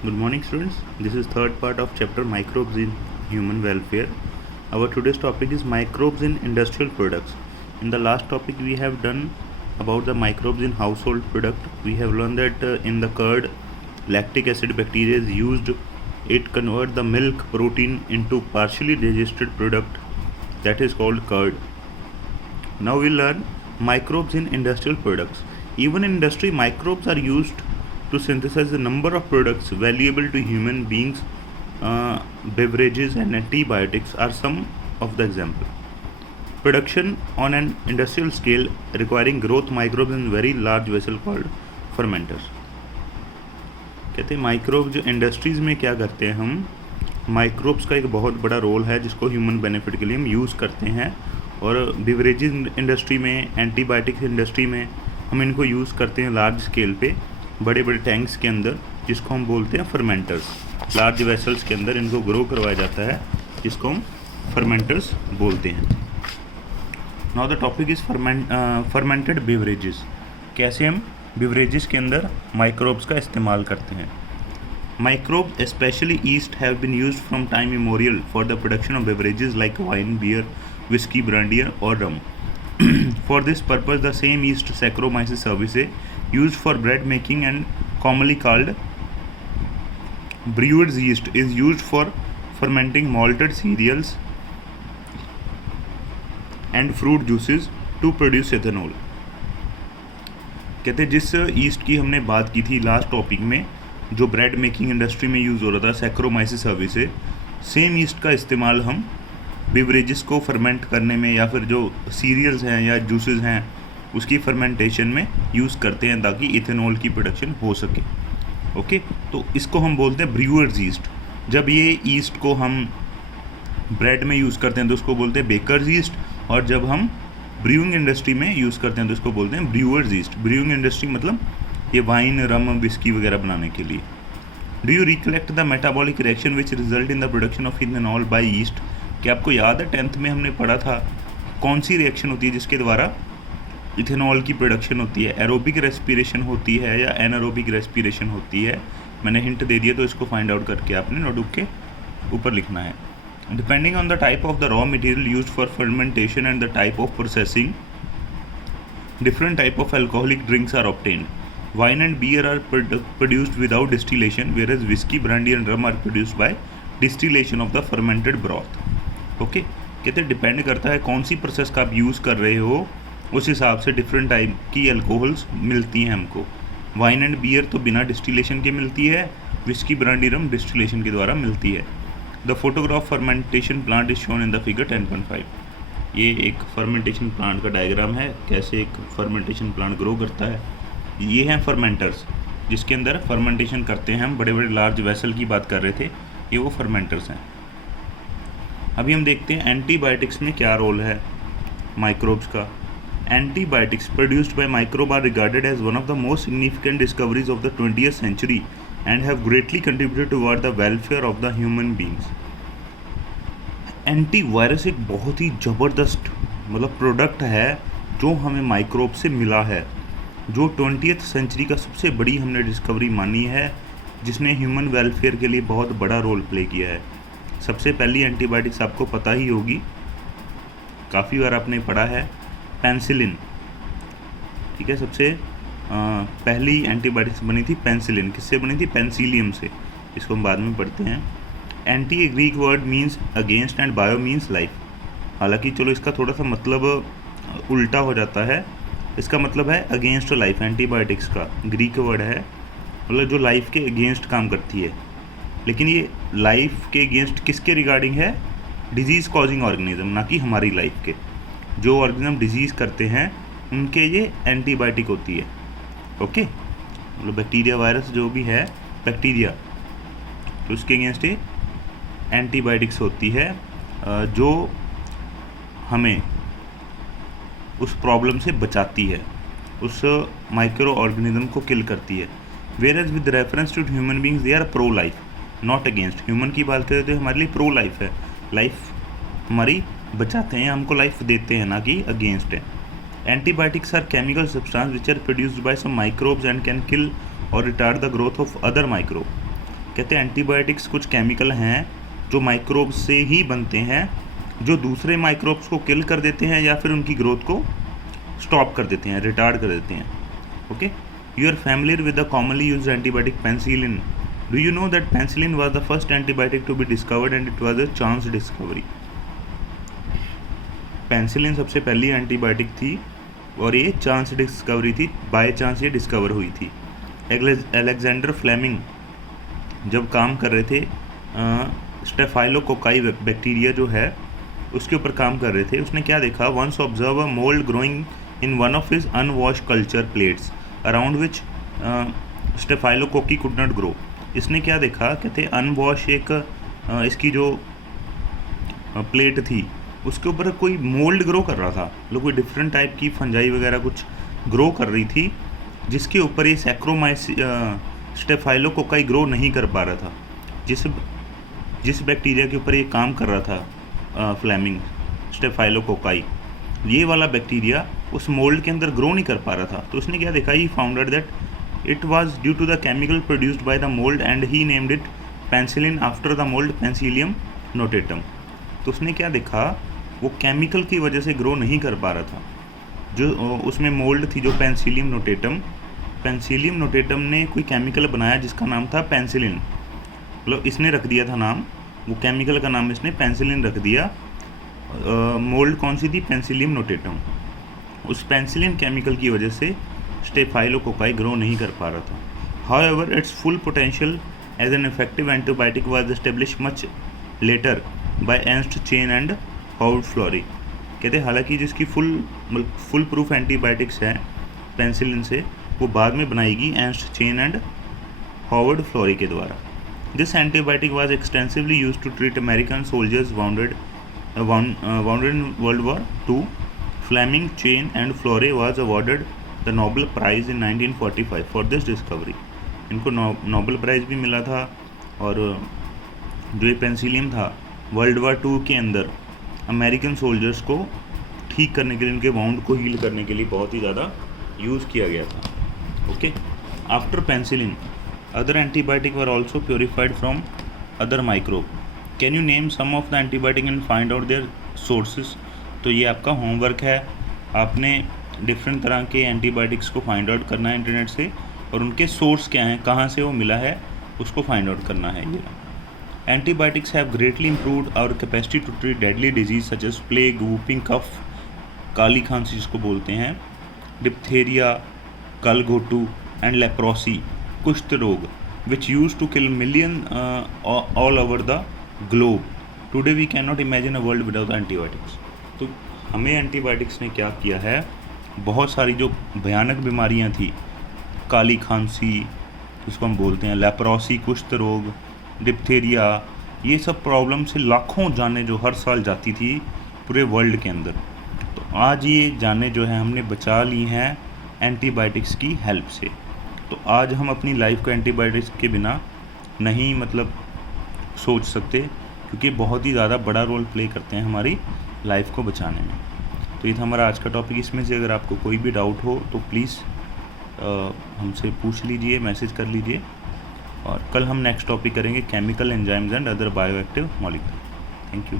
Good morning, students. This is third part of chapter microbes in human welfare. Our today's topic is microbes in industrial products. In the last topic we have done about the microbes in household product. We have learned that in the curd, lactic acid bacteria is used. It convert the milk protein into partially digested product that is called curd. Now we learn microbes in industrial products. Even in industry, microbes are used to synthesize a number of products valuable to human beings. Beverages and antibiotics are some of the examples. Production on an industrial scale requiring growth microbes in very large vessel called fermenters. कहते हैं microbe जो industries में क्या करते हैं हम microbes का एक बहुत बड़ा रोल है जिसको ह्यूमन बेनिफिट के लिए हम यूज़ करते हैं और बिवरेजेस इंडस्ट्री में एंटीबायोटिक्स इंडस्ट्री में हम इनको यूज़ करते हैं लार्ज स्केल पे बड़े बड़े टैंक्स के अंदर जिसको हम बोलते हैं फर्मेंटर्स। लार्ज वेसल्स के अंदर इनको ग्रो करवाया जाता है जिसको हम फर्मेंटर्स बोलते हैं। Now the topic is fermented beverages. कैसे हम बिवरेजेस के अंदर माइक्रोब्स का इस्तेमाल करते हैं। Microbe specially yeast have been used from time immemorial for the production of beverages like wine, beer, whiskey, brandy or rum. For this purpose, the same yeast Saccharomyces cerevisiae used for bread making and commonly called brewer's yeast is used for fermenting malted cereals and fruit juices to produce ethanol. कहते जिस east की हमने बात की थी last topic में जो bread making industry में यूज़ हो रहा था Saccharomyces cerevisiae, सेम ईस्ट का इस्तेमाल हम बिवरेजेस को फर्मेंट करने में या फिर जो सीरियल्स हैं या जूसेस हैं उसकी फर्मेंटेशन में यूज़ करते हैं ताकि इथेनॉल की प्रोडक्शन हो सके। ओके, तो इसको हम बोलते हैं ब्रूअर्स ईस्ट। जब ये ईस्ट को हम ब्रेड में यूज़ करते हैं तो उसको बोलते हैं बेकर्स ईस्ट और जब हम ब्रूइंग इंडस्ट्री में यूज़ करते हैं तो उसको बोलते हैं ब्रूअर्स ईस्ट। ब्रूइंग इंडस्ट्री मतलब ये वाइन, रम, विस्की वगैरह बनाने के लिए। Do you recollect the metabolic reaction which result in the production of ethanol by yeast? क्या आपको याद है 10th में हमने पढ़ा था कौन सी रिएक्शन होती है जिसके द्वारा इथेनॉल की प्रोडक्शन होती है? एरोबिक रेस्पिरेशन होती है या एनारोबिक रेस्पिरेशन होती है? मैंने हिंट दे दिया तो इसको फाइंड आउट करके आपने नोटबुक के ऊपर लिखना है। Depending on the type of the raw material used for fermentation and the type of processing different type of alcoholic drinks are obtained. Wine and beer are produced without distillation, whereas whiskey, brandy and rum are produced by distillation of the fermented broth. Okay, कहते depend करता है कौन सी process का आप use कर रहे हो उस हिसाब से डिफरेंट टाइप की अल्कोहल्स मिलती हैं हमको। वाइन एंड बियर तो बिना डिस्टिलेशन के मिलती है, विस्की, ब्रांडी, रम डिस्टिलेशन के द्वारा मिलती है। The photograph fermentation plant is shown in the figure 10.5। ये एक फर्मेंटेशन प्लांट का डायग्राम है, कैसे एक फर्मेंटेशन प्लांट ग्रो करता है। ये हैं फर्मेंटर्स जिसके अंदर फर्मेंटेशन करते हैं हम। बड़े बड़े लार्ज वेसल की बात कर रहे थे, ये वो फर्मेंटर्स हैं। अभी हम देखते हैं एंटीबायोटिक्स में क्या रोल है माइक्रोब्स का। Antibiotics produced by microbe are regarded as one of the most significant discoveries of the 20th century and have greatly contributed toward the welfare of the human beings. Antivirus एक बहुत ही ज़बरदस्त product है जो हमें microbe से मिला है, जो 20th सेंचुरी का सबसे बड़ी हमने डिस्कवरी मानी है जिसने ह्यूमन वेलफेयर के लिए बहुत बड़ा रोल प्ले किया है। सबसे पहली एंटीबायोटिक्स आपको पता ही होगी, काफ़ी बार आपने पढ़ा है, पेंसिलिन। ठीक है, सबसे पहली एंटीबायोटिक्स बनी थी पेंसिलिन। किससे बनी थी? पेंसिलियम से। इसको हम बाद में पढ़ते हैं। Anti Greek word means against and bio means life. हालांकि चलो इसका थोड़ा सा मतलब उल्टा हो जाता है। इसका मतलब है अगेंस्ट लाइफ। एंटीबायोटिक्स का ग्रीक वर्ड है, मतलब जो लाइफ के अगेंस्ट काम करती है। लेकिन ये लाइफ के अगेंस्ट किसके रिगार्डिंग है? डिजीज़ कॉजिंग ऑर्गेनिज्म, ना कि हमारी लाइफ के। जो ऑर्गेनिज्म डिजीज़ करते हैं उनके ये एंटीबायोटिक होती है। ओके, मतलब बैक्टीरिया, वायरस जो भी है बैक्टीरिया, तो उसके अगेंस्ट ये एंटीबायोटिक्स होती है जो हमें उस प्रॉब्लम से बचाती है, उस माइक्रो ऑर्गेनिज्म को किल करती है। Whereas with reference to human beings they are pro life not against. Human की बात करें तो हमारे लिए प्रो लाइफ है, लाइफ हमारी बचाते हैं, हमको लाइफ देते हैं, ना कि अगेंस्ट है। Antibiotics are chemical substances which are produced by some microbes and can kill और retard the growth of other microbe. कहते हैं एंटीबायोटिक्स कुछ केमिकल हैं जो माइक्रोब्स से ही बनते हैं, जो दूसरे माइक्रोब्स को किल कर देते हैं या फिर उनकी ग्रोथ को स्टॉप कर देते हैं, रिटार्ड कर देते हैं. Okay, you are familiar with the commonly used antibiotic penicillin. Do you know that penicillin was the first antibiotic to be discovered and it was a chance discovery. Penicillin सबसे पहली antibiotic थी और ये chance discovery थी, by chance ये discover हुई थी. Alexander Fleming जब काम कर रहे थे स्टेफाइलोकोकाई बैक्टीरिया जो है उसके ऊपर काम कर रहे थे, उसने क्या देखा, once observe a mould growing in one of his unwashed culture plates around which staphylococci could not grow. इसने क्या देखा, कहते अनवॉश एक इसकी जो प्लेट थी उसके ऊपर कोई मोल्ड ग्रो कर रहा था, मतलब कोई डिफरेंट टाइप की फंजाई वगैरह कुछ ग्रो कर रही थी जिसके ऊपर ये स्टेफाइलोकोकाई ग्रो नहीं कर पा रहा था. जिस बैक्टीरिया के ऊपर ये काम कर रहा था फ्लेमिंग, स्टेफाइलोकोकाई, ये वाला बैक्टीरिया उस मोल्ड के अंदर ग्रो नहीं कर पा रहा था. तो उसने क्या देखा, he founded that it was due to the chemical produced by the mould and he named it penicillin after the mould penicillium notatum. तो उसने क्या देखा, वो केमिकल की वजह से ग्रो नहीं कर पा रहा था. जो उसमें मोल्ड थी जो पेंसिलियम नोटेटम ने कोई केमिकल बनाया जिसका नाम था पेंसिलिन, मतलब इसने रख दिया था नाम, वो केमिकल का नाम इसने पेंसिलिन रख दिया. मोल्ड कौन सी थी, पेंसिलियम नोटेटम. उस पेंसिलिन केमिकल की वजह से स्टेफाइलोकोकाई ग्रो नहीं कर पा रहा था. However its full potential as an effective antibiotic was established much later by Ernst Chain and Howard Florey. कहते हालांकि जिसकी फुल प्रूफ एंटीबायोटिक्स है पेंसिलिन से, वो बाद में बनाएगी Ernst Chain and Howard Florey के द्वारा. This antibiotic was extensively used to treat American soldiers wounded in World War II. Fleming, Chain and Florey was awarded the Nobel Prize in 1945 for this discovery. इनको Nobel prize भी मिला था. और जो ये penicillium था वर्ल्ड वॉर II के अंदर अमेरिकन सोल्जर्स को ठीक करने के लिए, उनके वाउंड को हील करने के लिए बहुत ही ज़्यादा यूज़ किया गया था. Okay, after penicillin other antibiotic were also purified from other microbe. Can you name some of the antibiotic and find out their sources. तो ये आपका होमवर्क है, आपने डिफरेंट तरह के एंटीबायोटिक्स को फाइंड आउट करना है इंटरनेट से और उनके सोर्स क्या हैं, कहाँ से वो मिला है, उसको फाइंड आउट करना है. ये antibiotics have greatly improved our capacity to treat deadly disease such as plague, whooping cough, काली खांसी जिसको बोलते हैं, diphtheria, कलघोटू एंड लेप्रोसी, कुष्ठ रोग, which used to kill millions all over the globe. Today we cannot imagine a world without antibiotics. तो हमें antibiotics ने क्या किया है, बहुत सारी जो भयानक बीमारियां थी, काली खांसी जिसको हम बोलते हैं, लेप्रोसी, कुष्ठ रोग, डिप्थेरिया, ये सब प्रॉब्लम से लाखों जानें जो हर साल जाती थी पूरे वर्ल्ड के अंदर, तो आज ये जानें जो है हमने बचा ली हैं एंटीबायोटिक्स की हेल्प से. तो आज हम अपनी लाइफ को एंटीबायोटिक्स के बिना नहीं मतलब सोच सकते, क्योंकि बहुत ही ज़्यादा बड़ा रोल प्ले करते हैं हमारी लाइफ को बचाने में. तो ये था हमारा आज का टॉपिक. इसमें से अगर आपको कोई भी डाउट हो तो प्लीज़ हमसे पूछ लीजिए, मैसेज कर लीजिए. और कल हम नेक्स्ट टॉपिक करेंगे chemical enzymes and other bioactive molecule. Thank you.